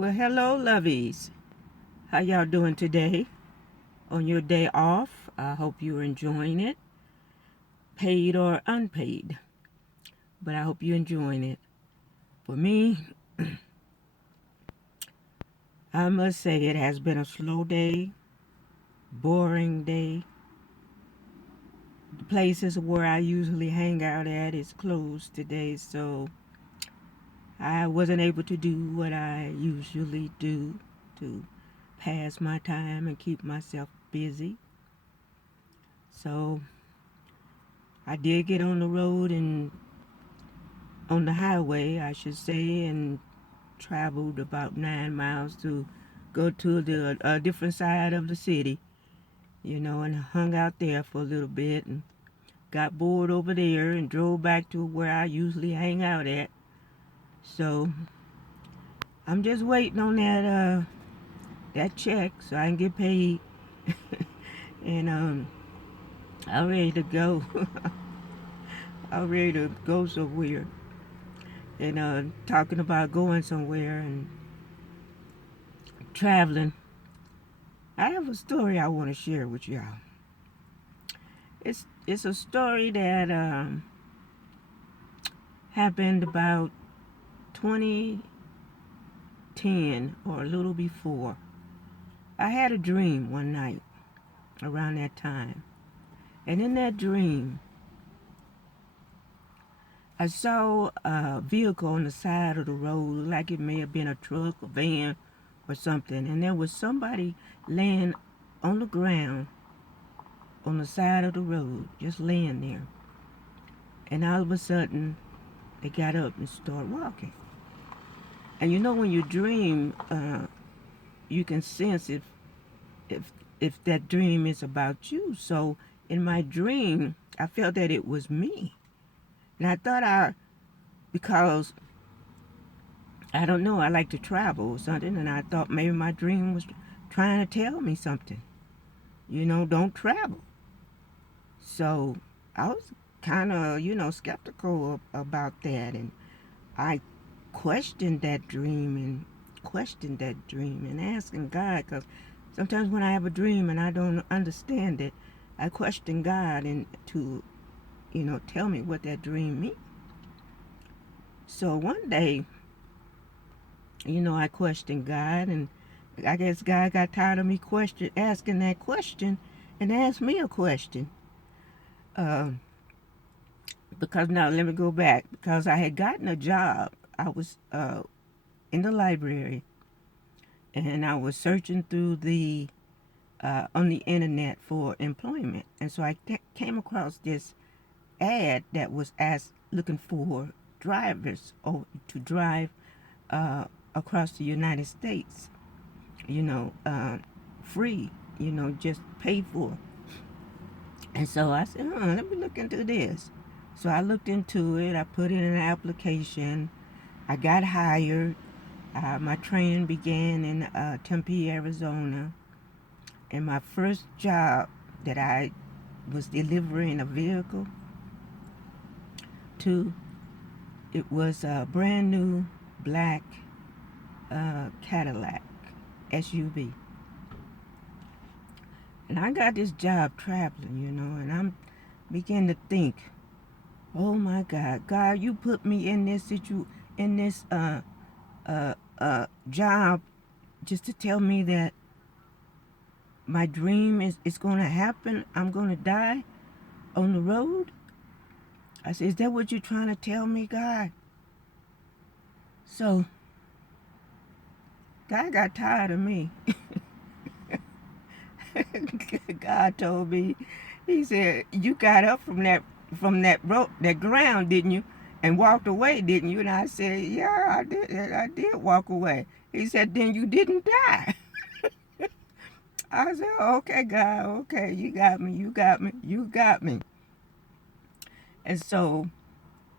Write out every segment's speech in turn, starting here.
Well, hello, lovies. How y'all doing today? On your day off? I hope you're enjoying it, paid or unpaid. But I hope you're enjoying it. For me, I must say it has been a slow day, boring day. The places where I usually hang out at is closed today, so I wasn't able to do what I usually do to pass my time and keep myself busy. So I did get on the road and on the highway, I should say, and traveled about 9 miles to go to the different side of the city, and hung out there for a little bit and got bored over there and drove back to where I usually hang out at. So I'm just waiting on that check so I can get paid, and I'm ready to go. I'm ready to go somewhere, and talking about going somewhere and traveling. I have a story I want to share with y'all. It's a story that happened about 2010 or a little before. I had a dream one night around that time, and in that dream, I saw a vehicle on the side of the road, like it may have been a truck, a van, or something, and there was somebody laying on the ground on the side of the road, just laying there. And all of a sudden, they got up and started walking. And when you dream, you can sense if if that dream is about you. So in my dream, I felt that it was me, and I thought because I don't know, I like to travel or something, and I thought maybe my dream was trying to tell me something. Don't travel. So I was kind of skeptical about that, and I questioned that dream and asking God, because sometimes when I have a dream and I don't understand it, I question God and to tell me what that dream means. So one day, I questioned God, and I guess God got tired of me asking that question, and asked me a question. Uh, because now let me go back, because I had gotten a job. I was in the library, and I was searching through the on the internet for employment, and so I came across this ad that was looking for drivers to drive across the United States. You know, uh, Free. Just paid for. And so I said, let me look into this. So I looked into it. I put in an application. I got hired. My training began in Tempe, Arizona. And my first job that I was delivering a vehicle to, it was a brand new black Cadillac SUV. And I got this job traveling, and I'm beginning to think, oh my God, God, you put me in this job just to tell me that my dream is going to happen. I'm going to die on the road. I said, is that what you're trying to tell me, God? So God got tired of me. God told me, he said, you got up from that rope, that ground, didn't you? And walked away, didn't you? And I said, yeah, I did walk away. He said, then you didn't die. I said, okay, God, okay, you got me, you got me, you got me. And so,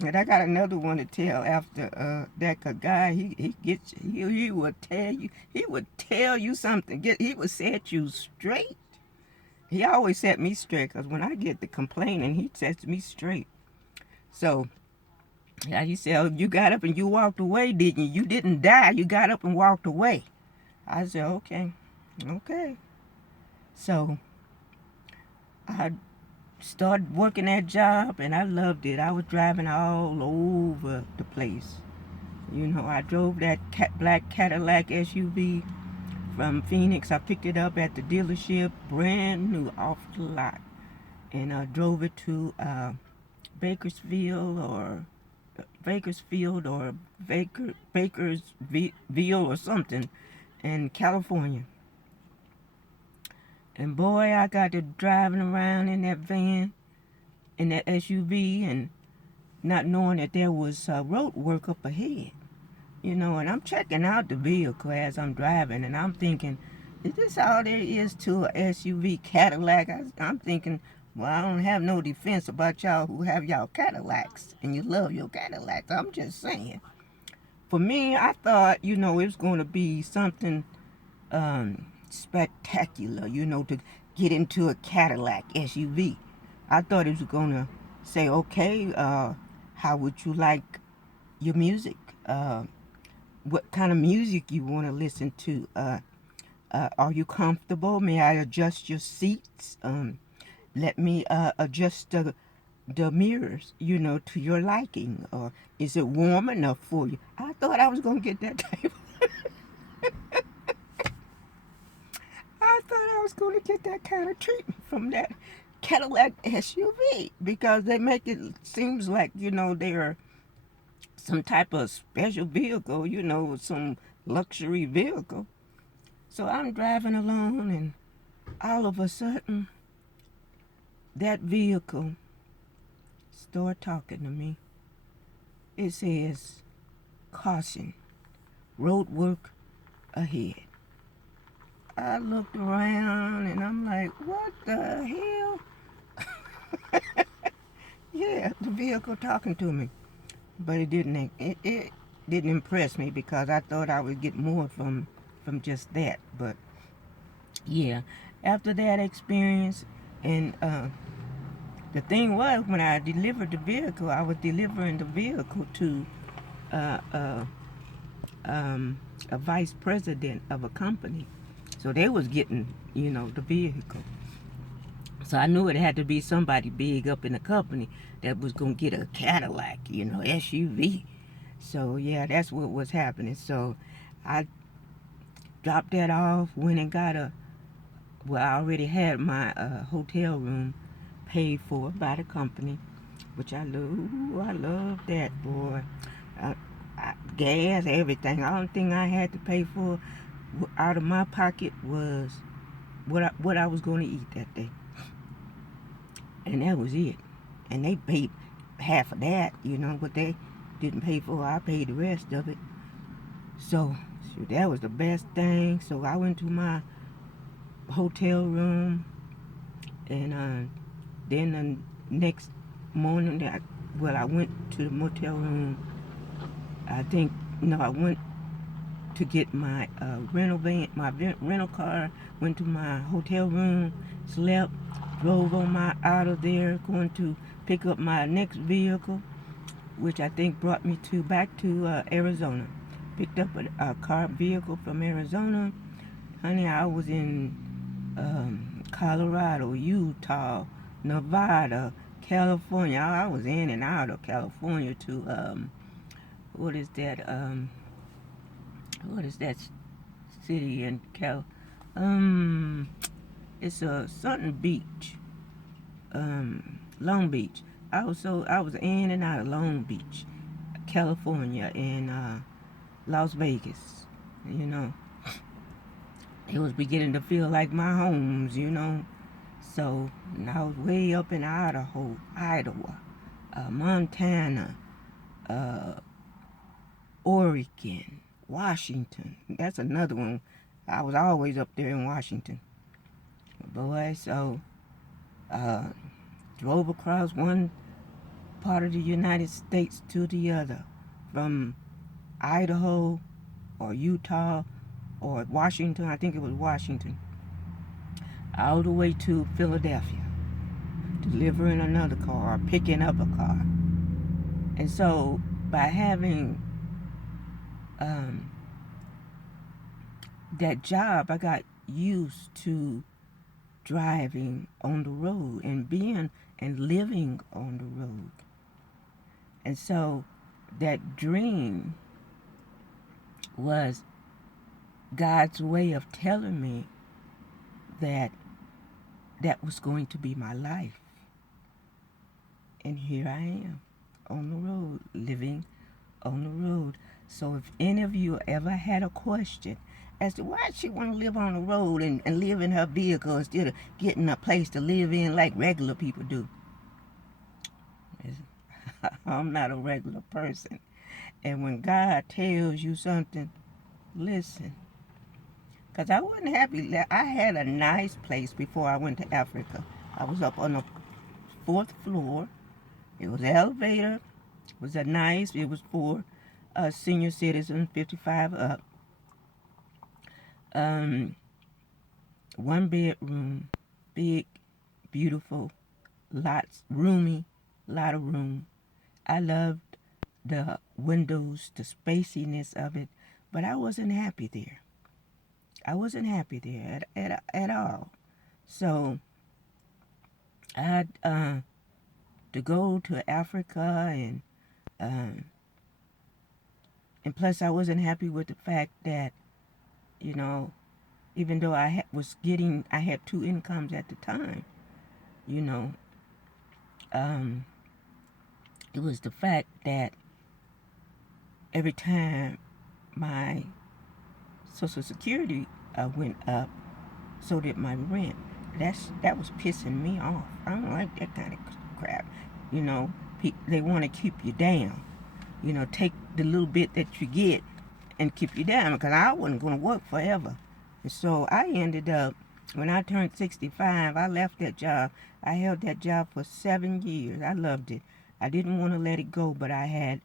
and I got another one to tell after that. Cause God, he gets you. He would tell you something. He would set you straight. He always set me straight. Cause when I get the complaining, he sets me straight. So Yeah, he said, oh, you got up and you walked away, didn't you? You didn't die. You got up and walked away. I said, okay, okay. So I started working that job and I loved it. I was driving all over the place. You know, I drove that black Cadillac SUV from Phoenix. I picked it up at the dealership, brand new off the lot. And I drove it to Bakersfield or Bakersville or something in California. And boy, I got to driving around in that van, in that SUV, and not knowing that there was road work up ahead. You know, and I'm checking out the vehicle as I'm driving, and I'm thinking, is this all there is to a SUV Cadillac? I'm thinking, well, I don't have no defense about y'all who have y'all Cadillacs, and you love your Cadillacs. I'm just saying. For me, I thought, you know, it was going to be something spectacular, you know, to get into a Cadillac SUV. I thought it was going to say, okay, how would you like your music? What kind of music you want to listen to? Are you comfortable? May I adjust your seats? Let me adjust the mirrors, you know, to your liking. Or is it warm enough for you? I thought I was going to get that type. I thought I was going to get that kind of treatment from that Cadillac SUV because they make it seems like, you know, they're some type of special vehicle, you know, some luxury vehicle. So I'm driving along and all of a sudden that vehicle started talking to me. It says, caution, road work ahead. I looked around and I'm like, what the hell? Yeah, the vehicle talking to me. But it didn't impress me because I thought I would get more from just that. But yeah, after that experience, and the thing was, when I delivered the vehicle, I was delivering the vehicle to uh, uh, a vice president of a company, so they was getting, you know, the vehicle. So I knew it had to be somebody big up in the company that was gonna get a Cadillac, you know, SUV. So yeah, that's what was happening. So I dropped that off, went and got well, I already had my hotel room paid for by the company, which I love. Ooh, I love that, boy. Uh, gas, everything. The only thing I had to pay for out of my pocket was what I was going to eat that day. And that was it. And they paid half of that, you know, but they didn't pay for. I paid the rest of it. So that was the best thing. So I went to my hotel room, and then the next morning, I went to the motel room. I think, no, I went to get my rental car, went to my hotel room, slept, drove out of there, going to pick up my next vehicle, which I think brought me back to Arizona. Picked up a vehicle from Arizona. Honey, I was in Colorado, Utah, Nevada, California. I was in and out of California to what is that? What is that city in it's a something beach. Long Beach. I was in and out of Long Beach, California, and Las Vegas. You know, it was beginning to feel like my homes. You know, so I was way up in Idaho, Montana, Oregon, Washington. That's another one. I was always up there in Washington. Boy, so drove across one part of the United States to the other, from Idaho or Utah or Washington, I think it was Washington, all the way to Philadelphia, delivering another car, picking up a car. And so by having um, that job, I got used to driving on the road and being and living on the road. And so that dream was God's way of telling me that that was going to be my life. And here I am on the road, living on the road. So if any of you ever had a question as to why she want to live on the road and live in her vehicle instead of getting a place to live in like regular people do, I'm not a regular person. And when God tells you something, listen. Because I wasn't happy. I had a nice place before I went to Africa. I was up on the 4th floor. It was an elevator. It was it was for senior citizens, 55 up. 1 bedroom, big, beautiful, roomy, lot of room. I loved the windows, the spaciness of it, but I wasn't happy there. I wasn't happy there at all. So I had to go to Africa, and plus I wasn't happy with the fact that, you know, even though I had 2 incomes at the time, you know, it was the fact that every time my Social Security went up, so did my rent. That was pissing me off. I don't like that kind of crap. You know, they want to keep you down. You know, take the little bit that you get and keep you down, because I wasn't going to work forever. And so I ended up, when I turned 65, I left that job. I held that job for 7 years. I loved it. I didn't want to let it go, but I had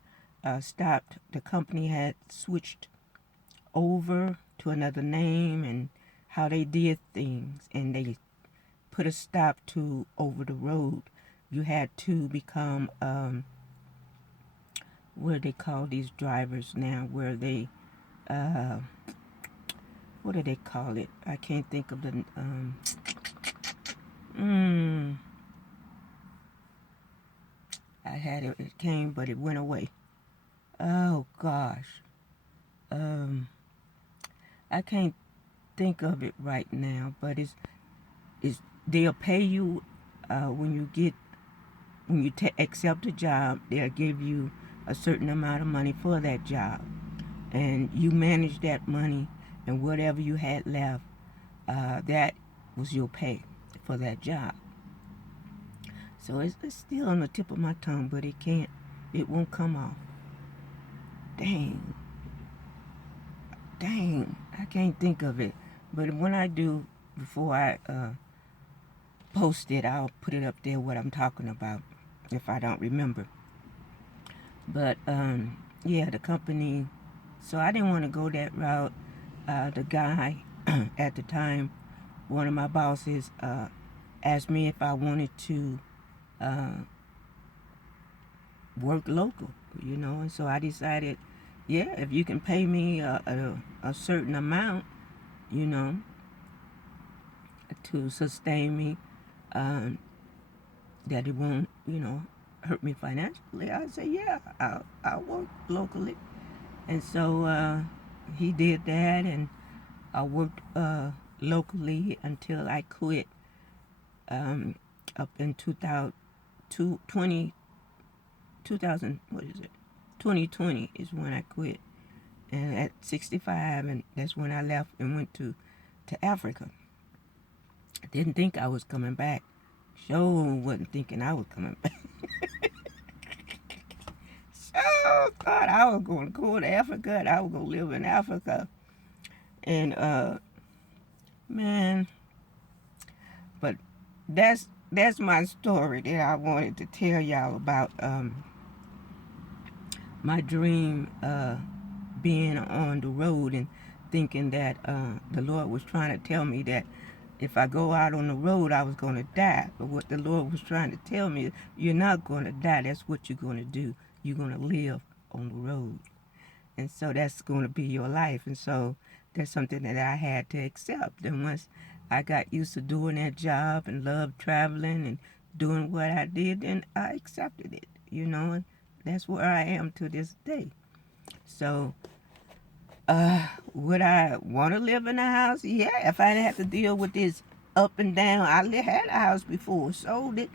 stopped. The company had switched over to another name and how they did things, and they put a stop to over the road. You had to become what do they call these drivers now, where they what do they call it? I can't think of the I had it came, but it went away. Oh gosh. I can't think of it right now, but it's they'll pay you when you accept a job. They'll give you a certain amount of money for that job, and you manage that money, and whatever you had left, that was your pay for that job. So it's still on the tip of my tongue, but it won't come off. Dang, I can't think of it. But when I do, before I post it, I'll put it up there what I'm talking about if I don't remember. But yeah, the company, so I didn't want to go that route. The guy at the time, one of my bosses, asked me if I wanted to work local, and so I decided, yeah, if you can pay me a certain amount, to sustain me, that it won't, hurt me financially, I say, yeah, I'll work locally. And so he did that, and I worked locally until I quit up in 2020, what is it? 2020 is when I quit. And at 65, and that's when I left and went to Africa. I didn't think I was coming back. Sure wasn't thinking I was coming back. Sure thought I was going to go to Africa and I was going to live in Africa. And, man, but that's my story that I wanted to tell y'all about my dream being on the road and thinking that the Lord was trying to tell me that if I go out on the road, I was going to die. But what the Lord was trying to tell me, you're not going to die. That's what you're going to do. You're going to live on the road. And so that's going to be your life. And so that's something that I had to accept. And once I got used to doing that job and loved traveling and doing what I did, then I accepted it, and that's where I am to this day. So, would I want to live in a house? Yeah, if I didn't have to deal with this up and down. Had a house before, sold it,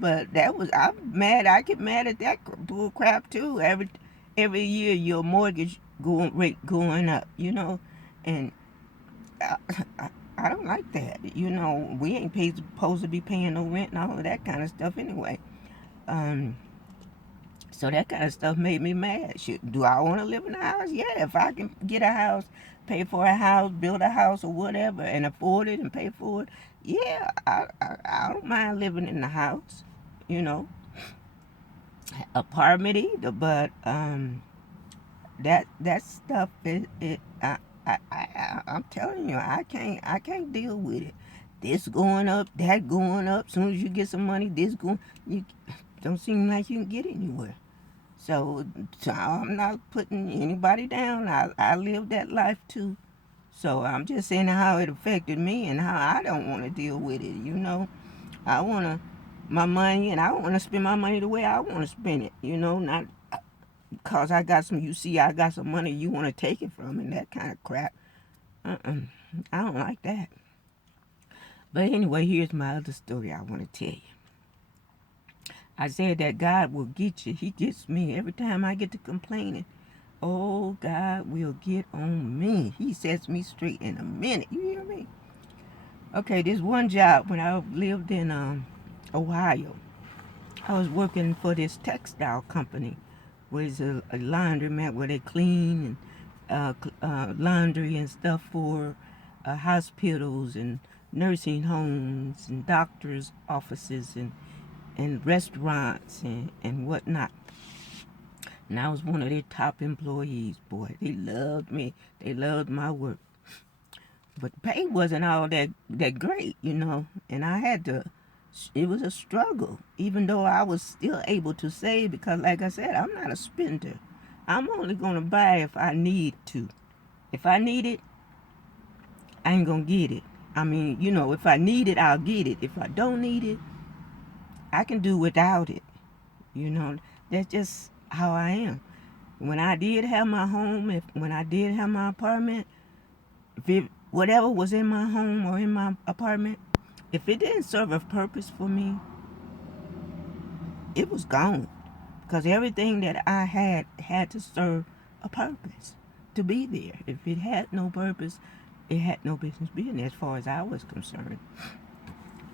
but I'm mad. I get mad at that bull crap too. Every year your mortgage rate going up, and I, I don't like that. We ain't supposed to be paying no rent and all of that kind of stuff anyway. Um, so that kind of stuff made me mad. Do I want to live in a house? Yeah, if I can get a house, pay for a house, build a house or whatever, and afford it and pay for it, yeah, I don't mind living in the house, you know, apartment either. But that stuff I'm telling you, I can't deal with it. This going up, that going up. Soon as you get some money, this going, you don't seem like you can get anywhere. So I'm not putting anybody down. I lived that life too. So I'm just saying how it affected me and how I don't want to deal with it. I want to my money, and I want to spend my money the way I want to spend it. Not because I got some money you want to take it from and that kind of crap. Uh-uh. I don't like that. But anyway, here's my other story I want to tell you. I said that God will get you. He gets me every time I get to complaining. Oh, God will get on me. He sets me straight in a minute. You hear me? Okay, this one job when I lived in Ohio, I was working for this textile company, where it's a laundromat where they clean and laundry and stuff for hospitals and nursing homes and doctors' offices and restaurants and whatnot. And I was one of their top employees, boy. They loved me. They loved my work. But the pay wasn't all that great. And it was a struggle, even though I was still able to save because, like I said, I'm not a spender. I'm only going to buy if I need to. If I need it, I ain't going to get it. I mean, if I need it, I'll get it. If I don't need it, I can do without it. That's just how I am. When I did have my home, when I did have my apartment, whatever was in my home or in my apartment, if it didn't serve a purpose for me, it was gone. Because everything that I had to serve a purpose to be there. If it had no purpose, it had no business being there as far as I was concerned.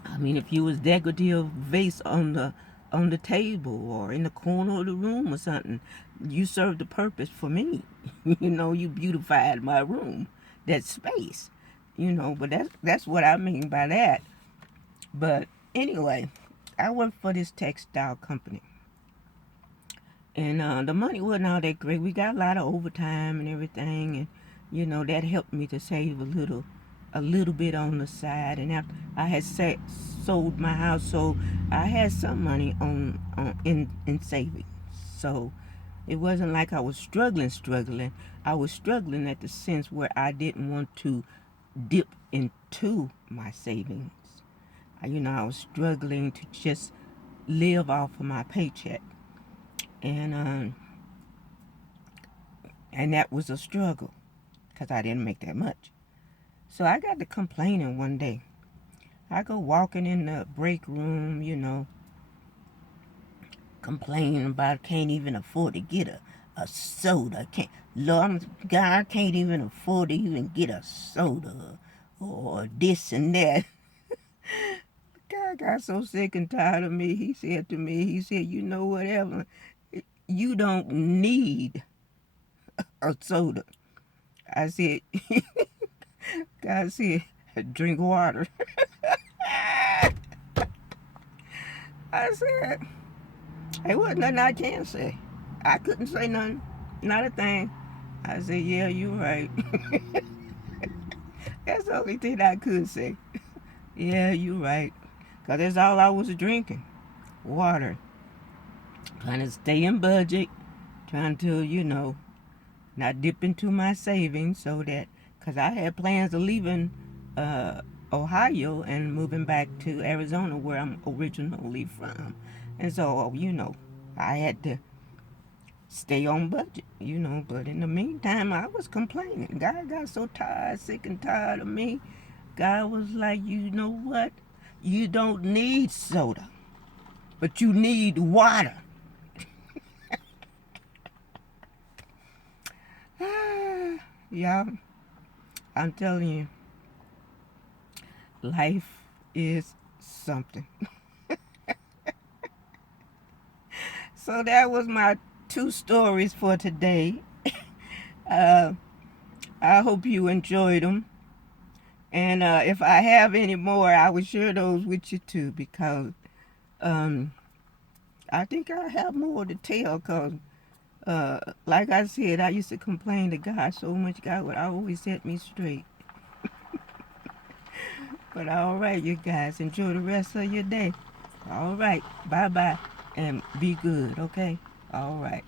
I mean, if you was decorative vase on the table or in the corner of the room or something, you served a purpose for me. You beautified my room, that space. But that's what I mean by that. But anyway, I worked for this textile company. And the money wasn't all that great. We got a lot of overtime and everything, and that helped me to save a little bit on the side. And after I had sold my house, so I had some money in savings. So it wasn't like I was struggling. I was struggling at the sense where I didn't want to dip into my savings. I was struggling to just live off of my paycheck. And that was a struggle because I didn't make that much. So I got to complaining one day. I go walking in the break room, complaining about can't even afford to get a soda. Lord God, I can't even afford to even get a soda or this and that. God got so sick and tired of me. He said to me, you know what, Evelyn, you don't need a soda. I said, God said, drink water. I said, there wasn't nothing I can say. I couldn't say nothing, not a thing. I said, yeah, you're right. That's the only thing I could say. Yeah, you're right. Because that's all I was drinking, water. Trying to stay in budget, trying to, not dip into my savings so that, because I had plans of leaving Ohio and moving back to Arizona where I'm originally from. And so, I had to stay on budget, but in the meantime, I was complaining. God got so tired, sick and tired of me. God was like, you know what? You don't need soda, but you need water. Y'all, I'm telling you, life is something. So that was my two stories for today. Uh, I hope you enjoyed them. And if I have any more, I will share those with you too, because I think I have more to tell. Because, like I said, I used to complain to God so much. God would always set me straight. But all right, you guys, enjoy the rest of your day. All right, bye bye, and be good, okay? All right.